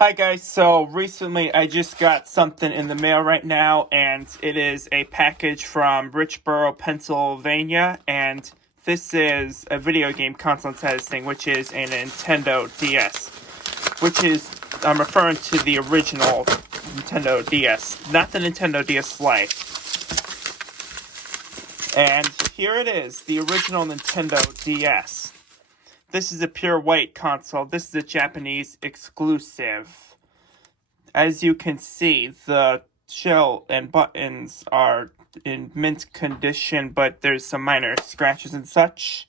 Hi guys, so recently I just got something in the mail right now, and it is a package from Richboro, Pennsylvania, and this is a video game console inside this thing, which is a Nintendo DS, I'm referring to the original Nintendo DS, not the Nintendo DS Lite. And here it is, the original Nintendo DS. This is a pure white console. This is a Japanese exclusive. As you can see, the shell and buttons are in mint condition, but there's some minor scratches and such.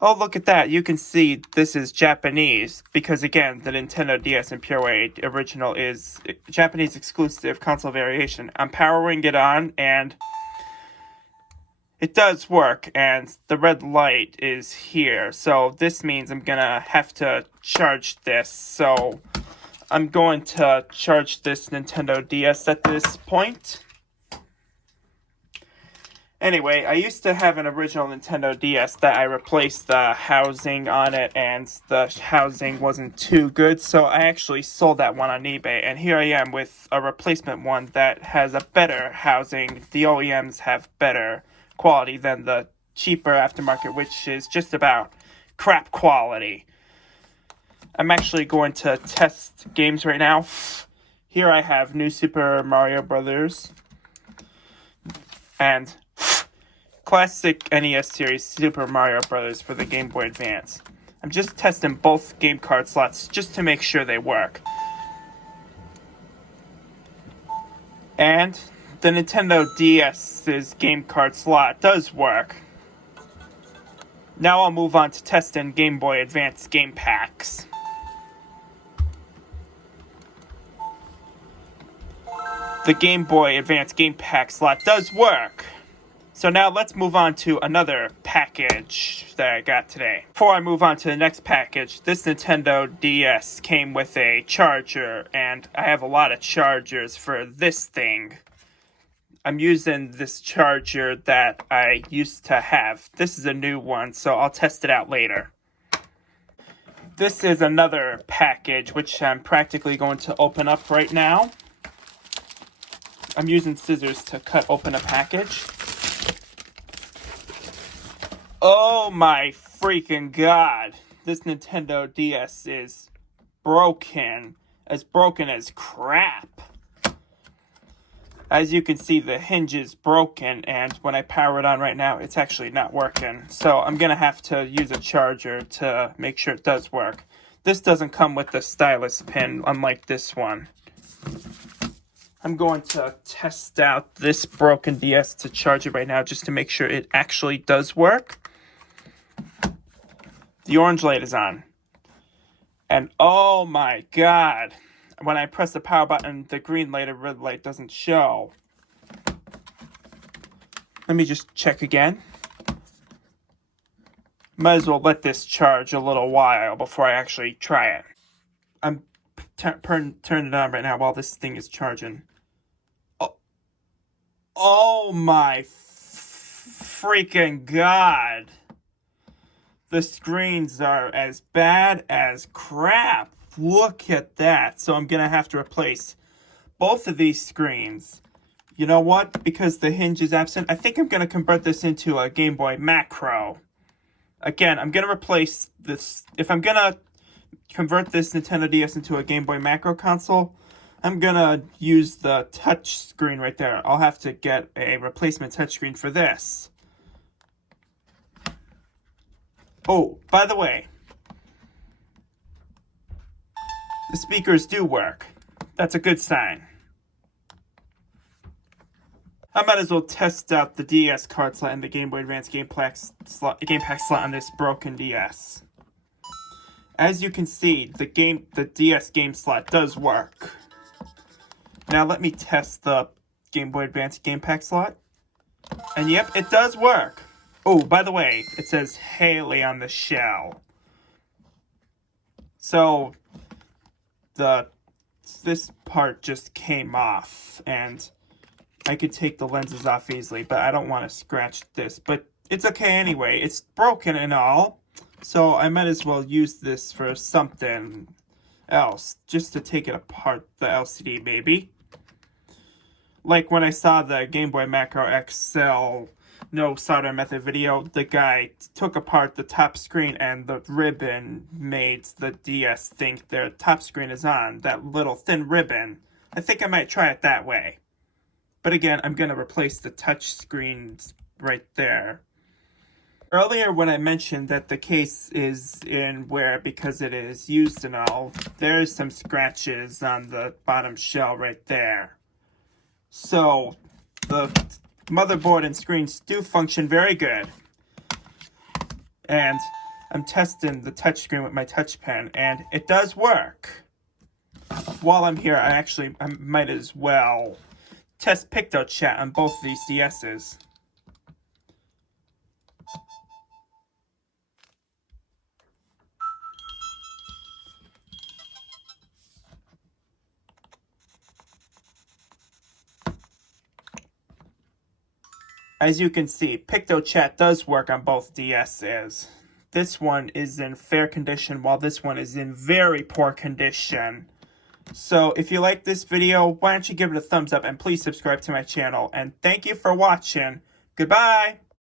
Oh, look at that. You can see this is Japanese, because again, the Nintendo DS and Pure White original is Japanese exclusive console variation. I'm powering it on, and it does work, and the red light is here, so this means I'm gonna have to charge this. So I'm going to charge this Nintendo DS at this point. Anyway, I used to have an original Nintendo DS that I replaced the housing on it, and the housing wasn't too good, so I actually sold that one on eBay, and here I am with a replacement one that has a better housing. The OEMs have better quality than the cheaper aftermarket, which is just about crap quality. I'm actually going to test games right now. Here I have New Super Mario Brothers and classic NES series Super Mario Brothers for the Game Boy Advance. I'm just testing both game card slots just to make sure they work. And the Nintendo DS's game card slot does work. Now I'll move on to testing Game Boy Advance game packs. The Game Boy Advance game pack slot does work. So now let's move on to another package that I got today. Before I move on to the next package, this Nintendo DS came with a charger, and I have a lot of chargers for this thing. I'm using this charger that I used to have. This is a new one, so I'll test it out later. This is another package, which I'm practically going to open up right now. I'm using scissors to cut open a package. Oh my freaking god. This Nintendo DS is broken. As broken as crap. As you can see, the hinge is broken, and when I power it on right now, it's actually not working. So I'm going to have to use a charger to make sure it does work. This doesn't come with the stylus pin, unlike this one. I'm going to test out this broken DS to charge it right now just to make sure it actually does work. The orange light is on. And oh my god. When I press the power button, the green light or red light doesn't show. Let me just check again. Might as well let this charge a little while before I actually try it. I'm turning it on right now while this thing is charging. Oh my freaking god. The screens are as bad as crap. Look at that. So I'm going to have to replace both of these screens. You know what? Because the hinge is absent, I think I'm going to convert this into a Game Boy Macro. Again, I'm going to replace this. If I'm going to convert this Nintendo DS into a Game Boy Macro console, I'm going to use the touch screen right there. I'll have to get a replacement touchscreen for this. Oh, by the way, the speakers do work. That's a good sign. I might as well test out the DS card slot and the Game Boy Advance game pack slot on this broken DS. As you can see, the DS game slot does work. Now let me test the Game Boy Advance game pack slot. And yep, it does work. Oh, by the way, it says Haley on the shell. So this part just came off, and I could take the lenses off easily, but I don't want to scratch this. But it's okay anyway. It's broken and all, so I might as well use this for something. else, just to take it apart, the LCD maybe. Like when I saw the Game Boy Macro XL no solder method video, the guy took apart the top screen and the ribbon made the DS think their top screen is on, that little thin ribbon. I think I might try it that way. But again, I'm going to replace the touch screens right there. Earlier when I mentioned that the case is in wear because it is used and all, there's some scratches on the bottom shell right there. So the motherboard and screens do function very good. And I'm testing the touchscreen with my touch pen, and it does work. While I'm here, I might as well test PictoChat on both of these DS's. As you can see, PictoChat does work on both DS's. This one is in fair condition, while this one is in very poor condition. So if you like this video, why don't you give it a thumbs up and please subscribe to my channel. And thank you for watching. Goodbye!